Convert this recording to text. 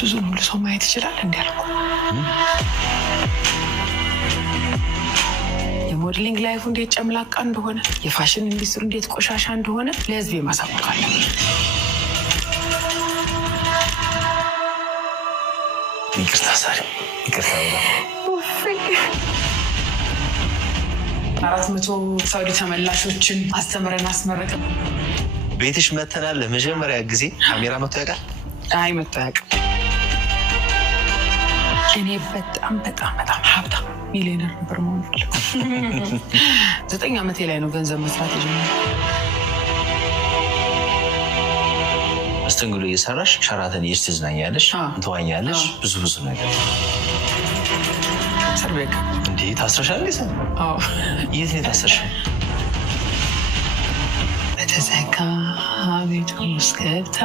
ሱዙን ሁሉ ሰው ማየት ይችላል እንዲያልኩ የሞዴሊንግ ላይፉ እንዴት ጨምላቃ እንደሆነ የፋሽን ኢንዱስትሪ እንዴት ቆሻሻ እንደሆነ ለህዝብ ማሳወቃለሁ። ይቅርታ ሳሪ፣ ይቅርታ። 400 ሳውዲ ተመላሾችን አስተምረን አስመረቅን። ቤትሽ መተናል። ለመጀመሪያ ጊዜ ካሜራ መጥቶ ያውቃል? አይ መጥቶ አያውቅም። እኔ በጣም ሀብታም ሚሊዮነር ነበር መሆን ፈልኩ። 9 ዓመቴ ላይ ነው ገንዘብ መስራት የጀመረው። መስተንግዶ እየሰራሽ ሸራተን ትዝናኛለሽ፣ ትዋኛለሽ፣ ብዙ ነገር። እስር ቤት እንዴ ታስረሻል? የት ነው የታሰርሽው? በተዘጋ ቤት ውስጥ ገብታ